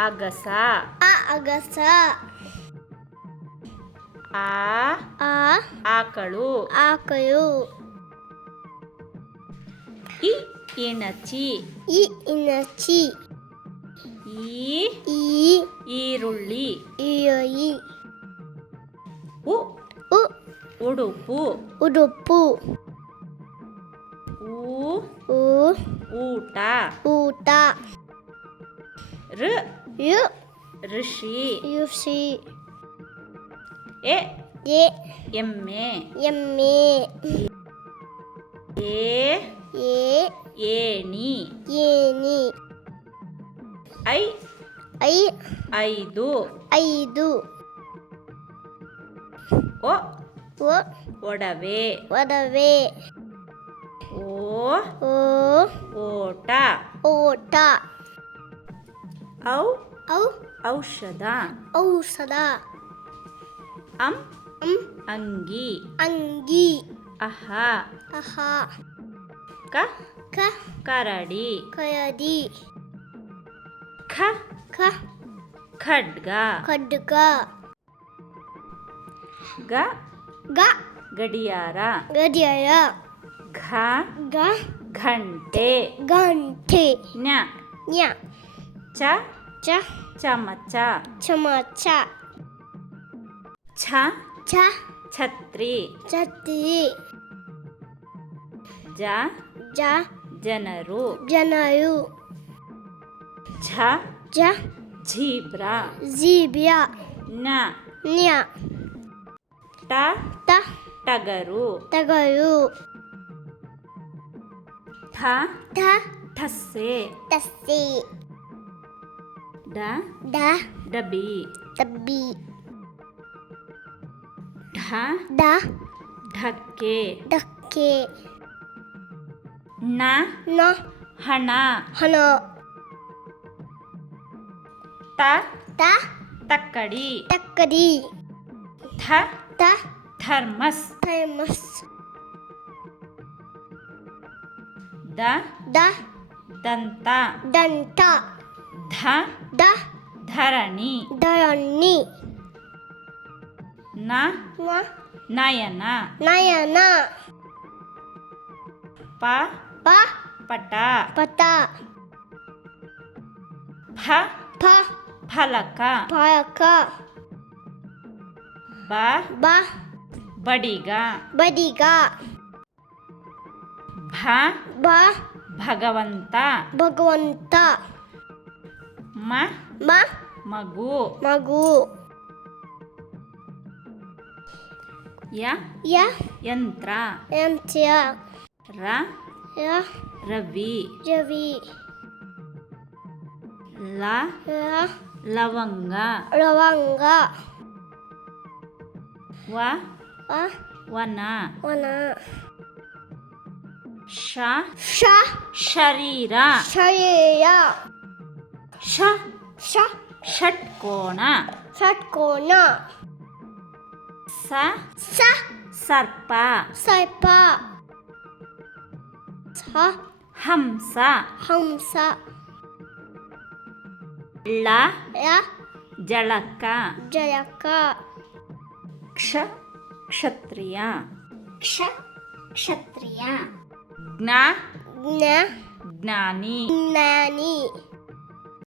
ಅಗಸ. ಅ ಅಗಸ. ಆ ಆ ಆಕಳು. ಆಕಳು. ಇ ಇಣಚಿ. ಇ ಇನಚಿ ಈ ಈ ಈರುಳ್ಳಿ. ಇಯೋಯಿ ಉ ಉ ಉಡುಪು. ಉಡುಪು. ಊ ಉ ಊಟ. ಊಟ. ಋ ಯು. ಋಷಿ. ಯುಸಿ ಎ. ಎ. ಎಮ್ಮೆ. ಎಮ್ಮೆ. ಎ. ಎ. ಏಣಿ. ಏನಿ ಐ. ಐ. ಐದು. ಐದು. ಒ. ಒ. ಒಡವೆ. ಒಡವೆ. ಓ. ಓ. ಓಟ. ಓಟ. ಔ. ಔಷಧ. ಔಷಧ. ಅಂ ಅಂ ಅಂಗಿ. ಅಂಗಿ. ಅಹ. ಅಹ. ಕ ಕ ಕರಡಿ. ಕರಡಿ. ಖ ಖ ಖಡ್ಗ. ಖಡ್ಗ. ಗ ಗ ಗಡಿಯಾರ. ಗಡಿಯಾರ. ಘ ಗ ಘಂಟೆ. ಘಂಟೆ. ನ್ಯ ನ್ಯ. ಚ ಚ ಚಮಚ ಚಮಚ ಛ ಚ ಛತ್ರಿ ಛತ್ರಿ ಜ ಜ ಜನರು ಜನರು ಝ ಜ ಝೀಬ್ರಾ ಜೀಬ್ಯ ನ ನ್ಯ ಟ ತ ಟಗರು ತಗರು ಥ ತ ಠಸ್ಸೆ ತಸ್ಸಿ ಡ ಡ ಡಬಿ ತಬ್ಬಿ ಢ ಡ ಢಕ್ಕೆ ಡಕ್ಕೆ ನ ನ ಹಣ ಹಣ ತ ತ ತಕ್ಕಡಿ ತಕ್ಕಡಿ ಥ ತ ಥರ್ಮಸ್ ಥರ್ಮಸ್ ದ ದ ದಂತ ದಂಟ ಧ ದ ಧರಣಿ ಧರಣಿ ನ ನ ನಯನ ನಯನ ಪ ಪ ಪಟ ಪಟ ಫ ಪ ಫಲಕ ಫಲಕ ಬ ಬ ಬಡಿಗ ಬದಿಗ ಭ ಬ ಭಗವಂತ ಭಗವಂತ Ma, Ma, Magu. Magu. Ya? Ya. Yantra. Yantra. Ra? Ya, Ravi. Ravi. La? La. Lavanga. Lavanga. Wa? Wa. Wana. Wana. Sha? Sha. Sharira. Sharira. ಶ ಶ ಷಟ್ಕೋಣ ಷಟ್ಕೋನ ಸ ಸ ಸರ್ಪ ಸರ್ಪ ಸ ಹಂಸ ಹಂಸ ಳ ಯ ಜಳಕ ಜಯಕ ಕ್ಷ ಕ್ಷತ್ರಿಯ ಕ್ಷ ಕ್ಷತ್ರಿಯ ಜ್ಞ ಜ್ಞ ಜ್ಞಾನಿ ಜ್ಞಾನಿ